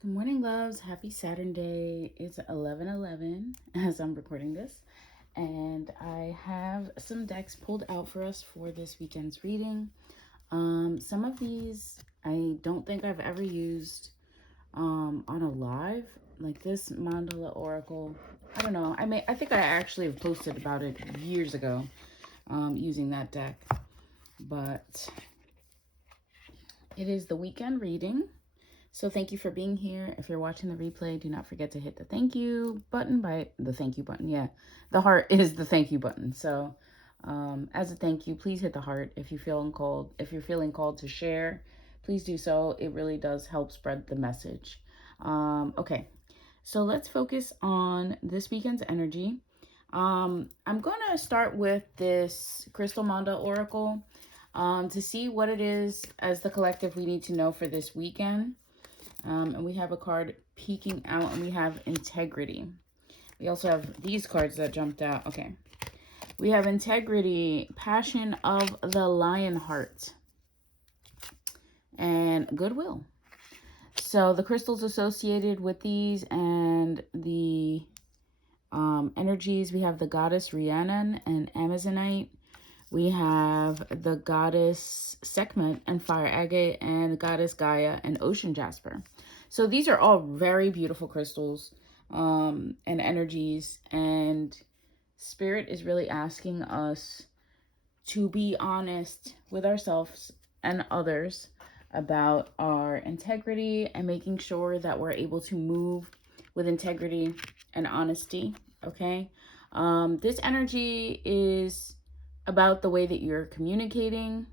Good morning, loves. Happy Saturday. It's 11:11 as I'm recording this, and I have some decks pulled out for us for this weekend's reading. Some of these I don't think I've ever used on a live, like this Mandala Oracle. I don't know. I think I actually have posted about it years ago, using that deck, but it is the weekend reading. So thank you for being here. If you're watching the replay, do not forget to hit the thank you button by the thank you button. Yeah, the heart is the thank you button. So as a thank you, please hit the heart if you feel called. If you're feeling called to share, please do so. It really does help spread the message. Okay, so let's focus on this weekend's energy. I'm going to start with this Crystal Manda Oracle to see what it is as the collective we need to know for this weekend. And we have a card peeking out, and we have integrity. We also have these cards that jumped out. Okay. We have integrity, passion of the lion heart, and goodwill. So the crystals associated with these and the energies, we have the goddess Rhiannon and Amazonite. We have the goddess Sekhmet and fire agate, and the goddess Gaia and ocean jasper. So these are all very beautiful crystals and energies, and Spirit is really asking us to be honest with ourselves and others about our integrity and making sure that we're able to move with integrity and honesty. Okay. This energy is about the way that you're communicating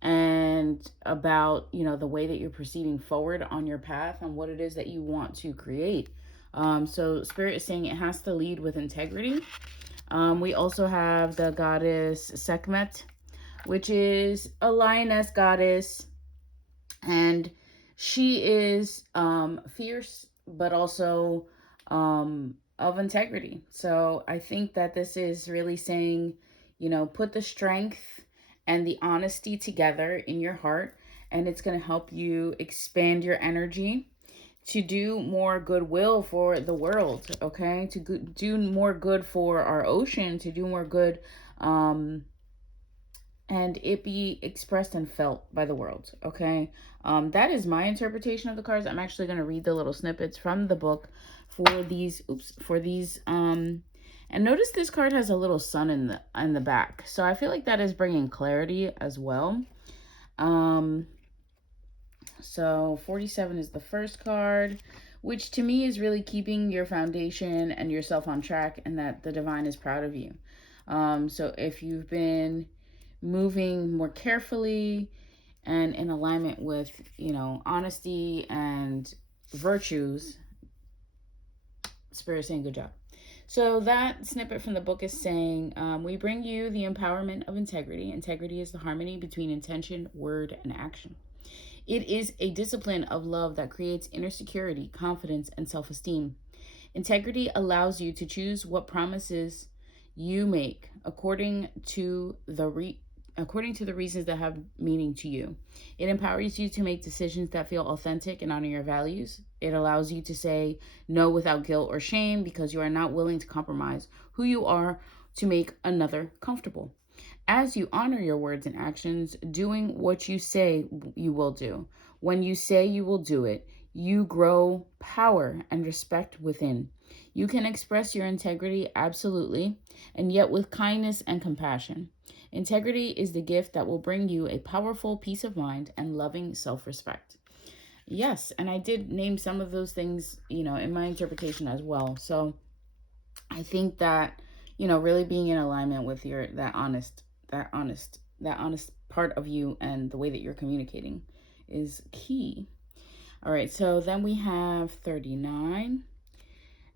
and about, the way that you're proceeding forward on your path and what it is that you want to create. So Spirit is saying it has to lead with integrity. We also have the goddess Sekhmet, which is a lioness goddess, and she is fierce, but also of integrity. So I think that this is really saying, put the strength and the honesty together in your heart, and it's going to help you expand your energy to do more goodwill for the world, okay? To do more good for our ocean, to do more good, and it be expressed and felt by the world, okay? That is my interpretation of the cards. I'm actually going to read the little snippets from the book for these, and notice this card has a little sun in the back. So I feel like that is bringing clarity as well. So 47 is the first card, which to me is really keeping your foundation and yourself on track, and that the divine is proud of you. So if you've been moving more carefully and in alignment with, honesty and virtues, Spirit saying good job. So that snippet from the book is saying, we bring you the empowerment of integrity. Integrity is the harmony between intention, word, and action. It is a discipline of love that creates inner security, confidence, and self esteem. Integrity allows you to choose what promises you make according to the reasons that have meaning to you. It empowers you to make decisions that feel authentic and honor your values. It allows you to say no without guilt or shame because you are not willing to compromise who you are to make another comfortable. As you honor your words and actions, doing what you say you will do. When you say you will do it, you grow power and respect within. You can express your integrity absolutely, and yet with kindness and compassion. Integrity is the gift that will bring you a powerful peace of mind and loving self respect. Yes, and I did name some of those things, in my interpretation as well. So I think that, really being in alignment with that honest part of you and the way that you're communicating is key. All right, so then we have 39,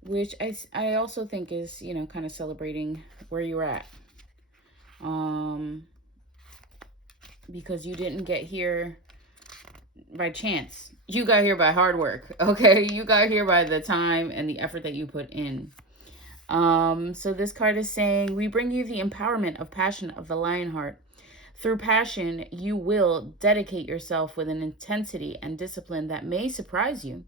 which I also think is, kind of celebrating where you're at. Because you didn't get here by chance. You got here by hard work, okay? You got here by the time and the effort that you put in. So this card is saying, we bring you the empowerment of passion of the lion heart. Through passion, you will dedicate yourself with an intensity and discipline that may surprise you.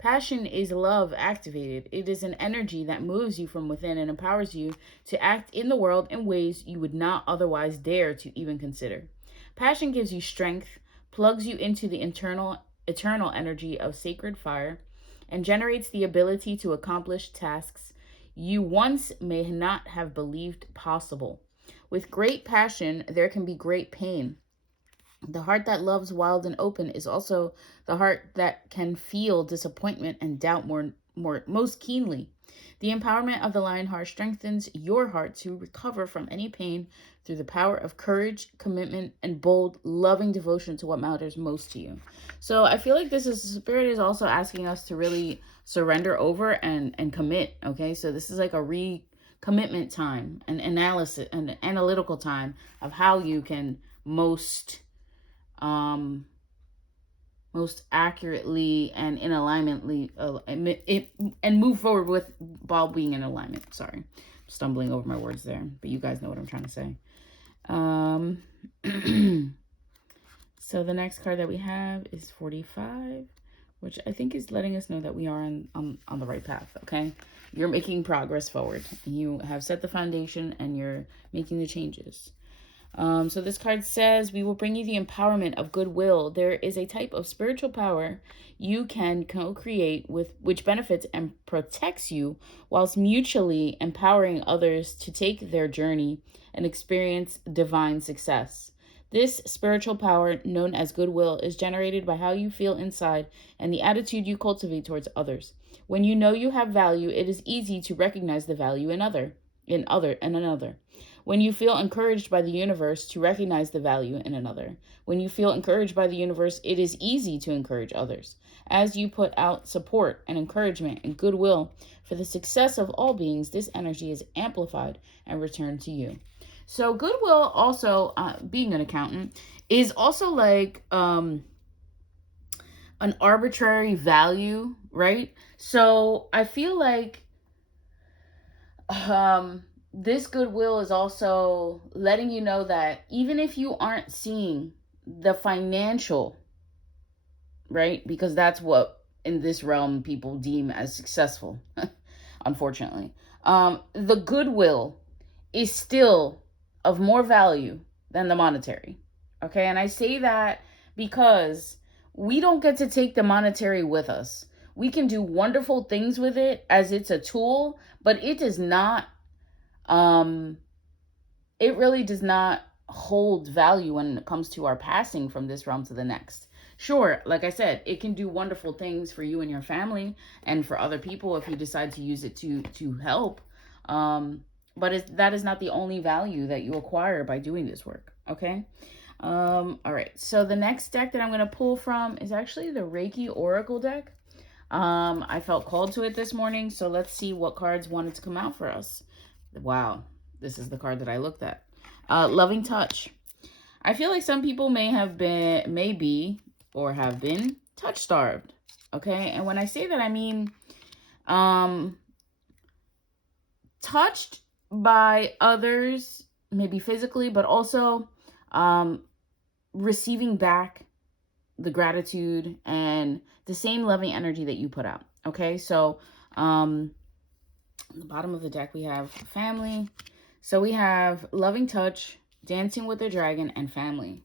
Passion is love activated. It is an energy that moves you from within and empowers you to act in the world in ways you would not otherwise dare to even consider. Passion gives you strength, plugs you into the eternal energy of sacred fire, and generates the ability to accomplish tasks you once may not have believed possible. With great passion, there can be great pain. The heart that loves wild and open is also the heart that can feel disappointment and doubt most keenly. The empowerment of the lion heart strengthens your heart to recover from any pain through the power of courage, commitment, and bold, loving devotion to what matters most to you. So I feel like Spirit is also asking us to really surrender over and commit. Okay, so this is like a recommitment time, an analysis, an analytical time of how you can um most accurately and in alignmently and move forward with while being in alignment. Sorry, stumbling over my words there, but you guys know what I'm trying to say. So the next card that we have is 45, which I think is letting us know that we are on the right path. Okay, you're making progress forward. You have set the foundation and you're making the changes. So this card says, we will bring you the empowerment of goodwill. There is a type of spiritual power you can co-create with which benefits and protects you whilst mutually empowering others to take their journey and experience divine success. This spiritual power, known as goodwill, is generated by how you feel inside and the attitude you cultivate towards others. When you know you have value, it is easy to recognize the value in another. When you feel encouraged by the universe, to recognize the value in another. When you feel encouraged by the universe, it is easy to encourage others. As you put out support and encouragement and goodwill for the success of all beings, this energy is amplified and returned to you. So goodwill also, being an accountant, is also like an arbitrary value, right? So I feel like this goodwill is also letting you know that even if you aren't seeing the financial, right? Because that's what in this realm people deem as successful, unfortunately. The goodwill is still of more value than the monetary. Okay, and I say that because we don't get to take the monetary with us. We can do wonderful things with it as it's a tool, but it does not it really does not hold value when it comes to our passing from this realm to the next. Sure, like I said, it can do wonderful things for you and your family and for other people if you decide to use it to help. But that is not the only value that you acquire by doing this work. Okay. All right. So the next deck that I'm going to pull from is actually the Reiki Oracle deck. I felt called to it this morning, so let's see what cards wanted to come out for us. Wow, this is the card that I looked at. Loving touch. I feel like some people have been touch starved. Okay, and when I say that, I mean touched by others, maybe physically, but also receiving back the gratitude and the same loving energy that you put out. Okay, so on the bottom of the deck we have family. So we have loving touch, dancing with the dragon, and family.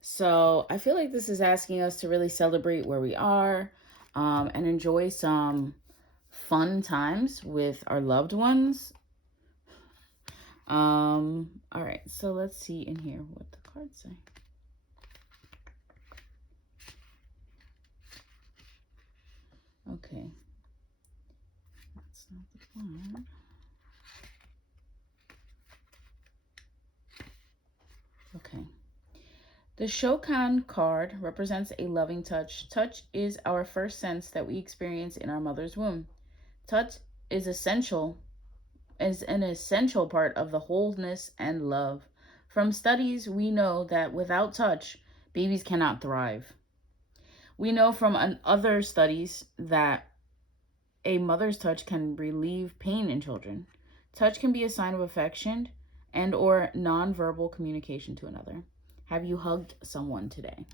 So I feel like this is asking us to really celebrate where we are and enjoy some fun times with our loved ones. All right, so let's see in here what the cards say. Okay, that's not the one. Okay. The Shokan card represents a loving touch. Touch is our first sense that we experience in our mother's womb. Touch is an essential part of the wholeness and love. From studies, we know that without touch, babies cannot thrive. We know from other studies that a mother's touch can relieve pain in children. Touch can be a sign of affection and or nonverbal communication to another. Have you hugged someone today?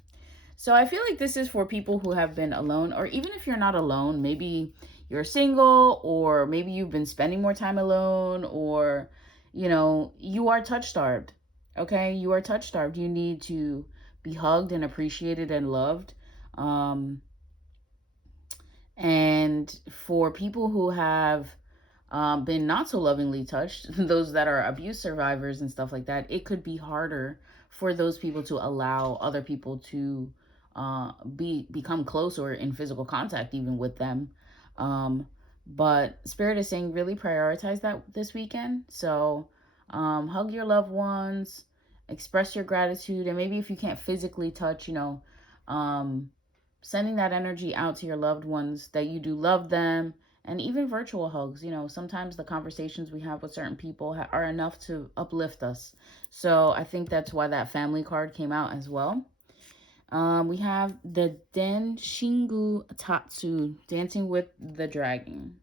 So I feel like this is for people who have been alone, or even if you're not alone, maybe you're single, or maybe you've been spending more time alone, or, you are touch starved. Okay? You are touch starved. You need to be hugged and appreciated and loved. Um, and for people who have been not so lovingly touched, those that are abuse survivors and stuff like that, it could be harder for those people to allow other people to become close or in physical contact even with them. Um, but Spirit is saying really prioritize that this weekend. So hug your loved ones, express your gratitude, and maybe if you can't physically touch, um, sending that energy out to your loved ones that you do love them, and even virtual hugs. Sometimes the conversations we have with certain people are enough to uplift us. So I think that's why that family card came out as well. We have the Den Shingu Tatsu, Dancing with the Dragon.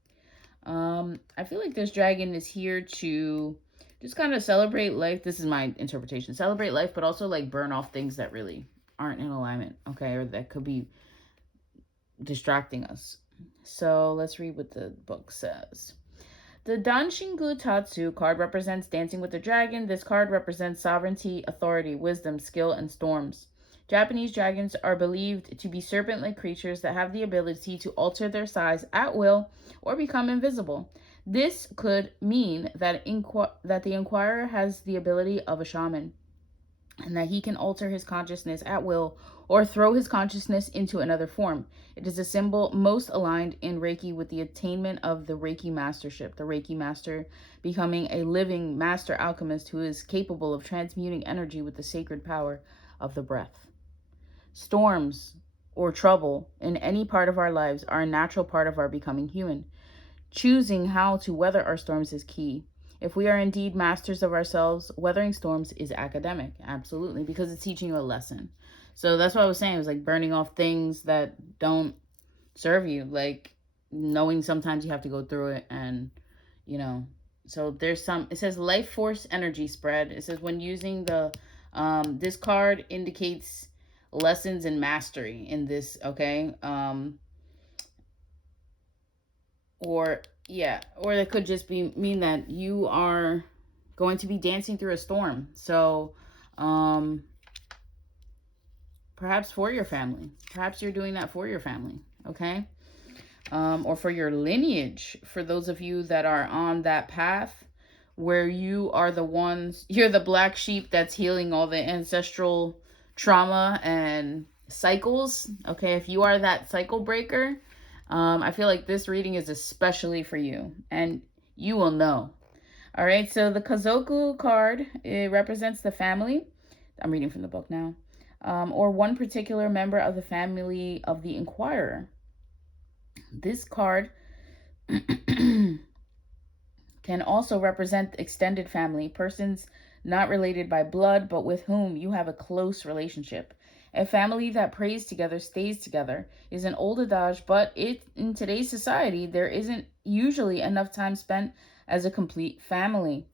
I feel like this dragon is here to just kind of celebrate life. This is my interpretation. Celebrate life, but also like burn off things that really aren't in alignment, okay, or that could be distracting us. So let's read what the book says. The Danshingu Tatsu card represents Dancing with the Dragon. This card represents sovereignty, authority, wisdom, skill, and storms. Japanese dragons are believed to be serpent-like creatures that have the ability to alter their size at will or become invisible. This could mean that the inquirer has the ability of a shaman, and that he can alter his consciousness at will or throw his consciousness into another form. It is a symbol most aligned in Reiki with the attainment of the Reiki mastership, the Reiki master becoming a living master alchemist who is capable of transmuting energy with the sacred power of the breath. Storms or trouble in any part of our lives are a natural part of our becoming human. Choosing how to weather our storms is key. If we are indeed masters of ourselves, weathering storms is academic. Absolutely, because it's teaching you a lesson. So that's what I was saying. It was like burning off things that don't serve you. Like knowing sometimes you have to go through it, and, so there's it says life force energy spread. It says when using this card indicates lessons in mastery in this, okay? Or it could just mean that you are going to be dancing through a storm. So perhaps for your family, perhaps you're doing that for your family, okay? Or for your lineage, for those of you that are on that path where you're the black sheep that's healing all the ancestral trauma and cycles. Okay, if you are that cycle breaker, I feel like this reading is especially for you, and you will know. All right, so the Kazoku card, it represents the family. I'm reading from the book now. Or one particular member of the family of the inquirer. This card can also represent extended family, persons not related by blood, but with whom you have a close relationship. A family that prays together stays together is an old adage, but in today's society, there isn't usually enough time spent as a complete family.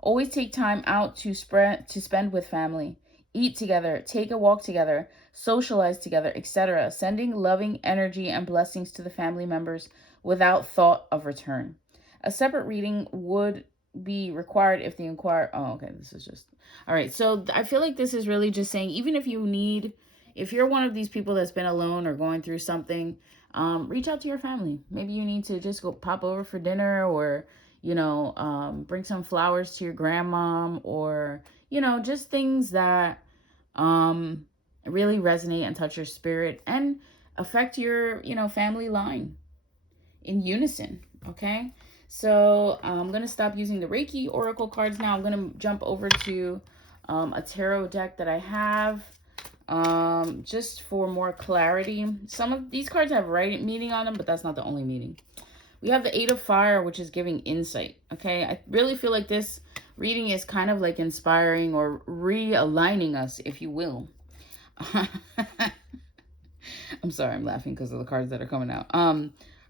Always take time out to spend with family. Eat together, take a walk together, socialize together, etc., sending loving energy and blessings to the family members without thought of return. A separate reading would be required if the inquirer... Oh, okay, this is just... All right, so I feel like this is really just saying, even if you're one of these people that's been alone or going through something, reach out to your family. Maybe you need to just go pop over for dinner, or, bring some flowers to your grandmom, or, just things that really resonate and touch your spirit and affect your, family line in unison, okay? So I'm going to stop using the Reiki Oracle cards now. I'm going to jump over to a tarot deck that I have just for more clarity. Some of these cards have right meaning on them, but that's not the only meaning. We have the Eight of Fire, which is giving insight, okay? I really feel like this reading is kind of like inspiring or realigning us, if you will. I'm sorry, I'm laughing because of the cards that are coming out.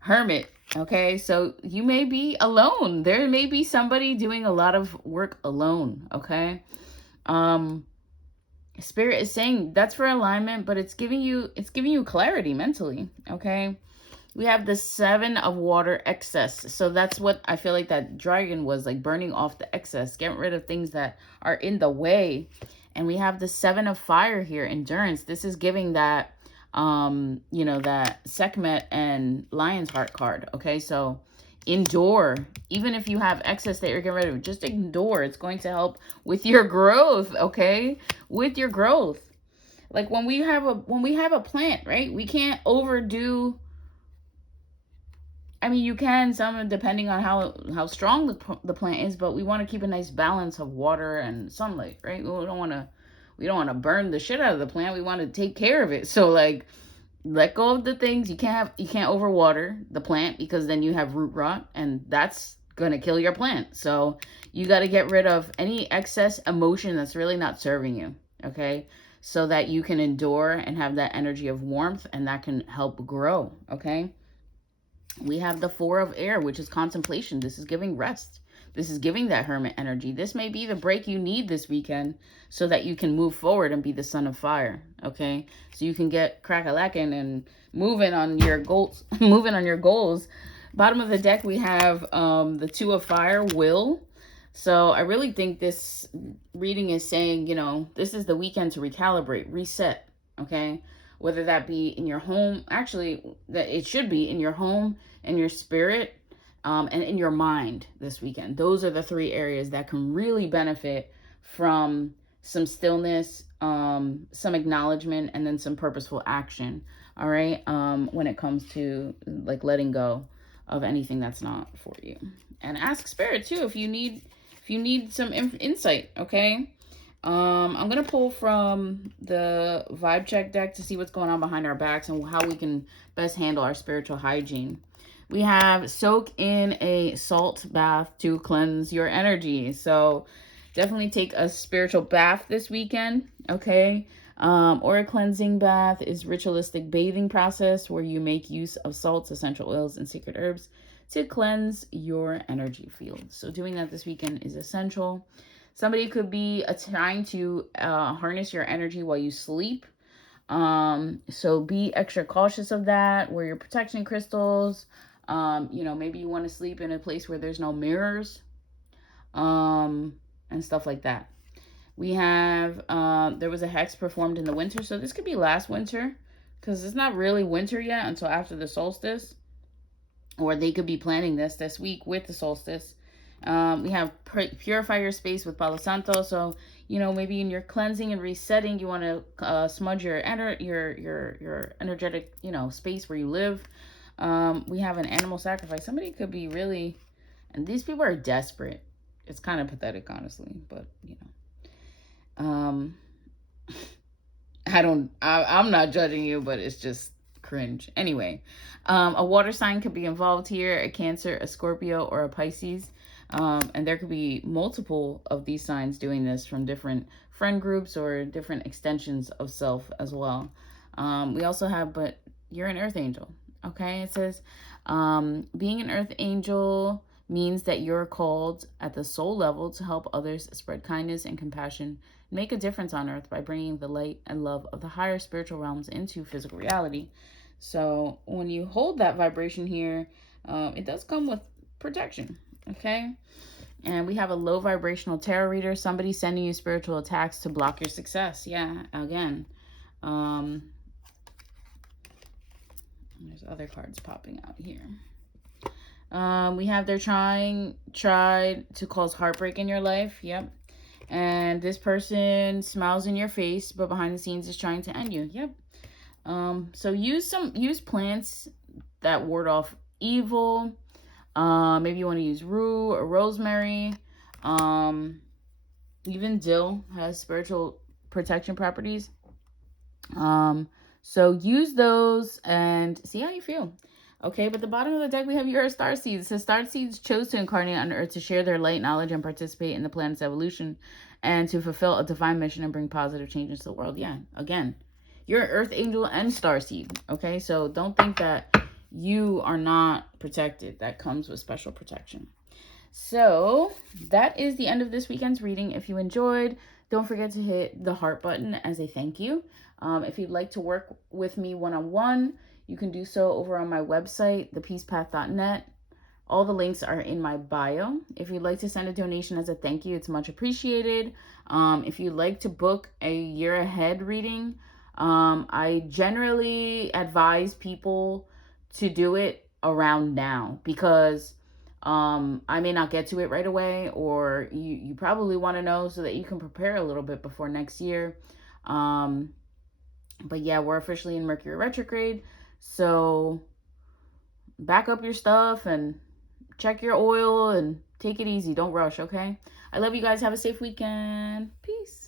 Hermit, okay? So you may be alone. There may be somebody doing a lot of work alone, okay? Spirit is saying that's for alignment, but it's giving you clarity mentally, okay? We have the 7 of water, excess. So that's what I feel like that dragon was, like burning off the excess, getting rid of things that are in the way. And we have the 7 of fire here, endurance. This is giving that, you know, that Sekhmet and Lion's Heart card, okay? So endure. Even if you have excess that you're getting rid of, just endure. It's going to help with your growth, okay? With your growth. Like when we have a plant, right? We can't overdo. I mean, you can some depending on how strong the plant is, but we want to keep a nice balance of water and sunlight, right? We don't want to burn the shit out of the plant. We want to take care of it. So like, let go of the things you can't overwater the plant, because then you have root rot, and that's gonna kill your plant. So you got to get rid of any excess emotion that's really not serving you, okay? So that you can endure and have that energy of warmth, and that can help grow, okay? We have the 4 of air, which is contemplation. This is giving rest. This is giving that hermit energy. This may be the break you need this weekend so that you can move forward and be the son of fire, okay? So you can get crack-a-lacking and moving on your goals. Moving on your goals. Bottom of the deck, we have the 2 of fire, will. So I really think this reading is saying, you know, this is the weekend to recalibrate, reset, okay? Whether that be in your home, actually, that it should be in your home, in your spirit, and in your mind this weekend. Those are the 3 areas that can really benefit from some stillness, some acknowledgement, and then some purposeful action. All right. When it comes to like letting go of anything that's not for you, and ask spirit too if you need some insight. Okay. I'm going to pull from the Vibe Check deck to see what's going on behind our backs and how we can best handle our spiritual hygiene. We have soak in a salt bath to cleanse your energy. So definitely take a spiritual bath this weekend, okay? Or a cleansing bath is ritualistic bathing process where you make use of salts, essential oils, and sacred herbs to cleanse your energy field. So doing that this weekend is essential. Somebody could be trying to harness your energy while you sleep. So be extra cautious of that. Wear your protection crystals. You know, maybe you want to sleep in a place where there's no mirrors, and stuff like that. We have, there was a hex performed in the winter. So this could be last winter, because it's not really winter yet until after the solstice. Or they could be planning this week with the solstice. We have purify your space with Palo Santo. So, you know, maybe in your cleansing and resetting, you want to smudge your energetic, you know, space where you live. We have an animal sacrifice. Somebody could be really, and these people are desperate. It's kind of pathetic, honestly, but you know, I'm not judging you, but it's just cringe. Anyway, a water sign could be involved here, a Cancer, a Scorpio, or a Pisces. And there could be multiple of these signs doing this from different friend groups or different extensions of self as well. We also have, but you're an earth angel. Okay, it says, being an earth angel means that you're called at the soul level to help others spread kindness and compassion, make a difference on earth by bringing the light and love of the higher spiritual realms into physical reality. So when you hold that vibration here, it does come with protection. Okay. And we have a low vibrational tarot reader. Somebody sending you spiritual attacks to block your success. Yeah. Again, there's other cards popping out here. We have they're tried to cause heartbreak in your life. Yep. And this person smiles in your face, but behind the scenes is trying to end you. Yep. So use plants that ward off evil. Maybe you want to use rue or rosemary. Even dill has spiritual protection properties. So use those and see how you feel. Okay, but the bottom of the deck, we have your star seeds. It says star seeds chose to incarnate on Earth to share their light, knowledge, and participate in the planet's evolution and to fulfill a divine mission and bring positive change into the world. Yeah, again, you're an earth angel and star seed. Okay, so don't think that you are not protected. That comes with special protection. So that is the end of this weekend's reading. If you enjoyed, Don't forget to hit the heart button as a thank you. If you'd like to work with me one-on-one, you can do so over on my website, thepeacepath.net. All the links are in my bio. If you'd like to send a donation as a thank you, it's much appreciated. If you'd like to book a year ahead reading, I generally advise people to do it around now because I may not get to it right away, or you probably want to know so that you can prepare a little bit before next year. But yeah, we're officially in Mercury retrograde, so back up your stuff and check your oil and take it easy. Don't rush, okay? I love you guys. Have a safe weekend. Peace.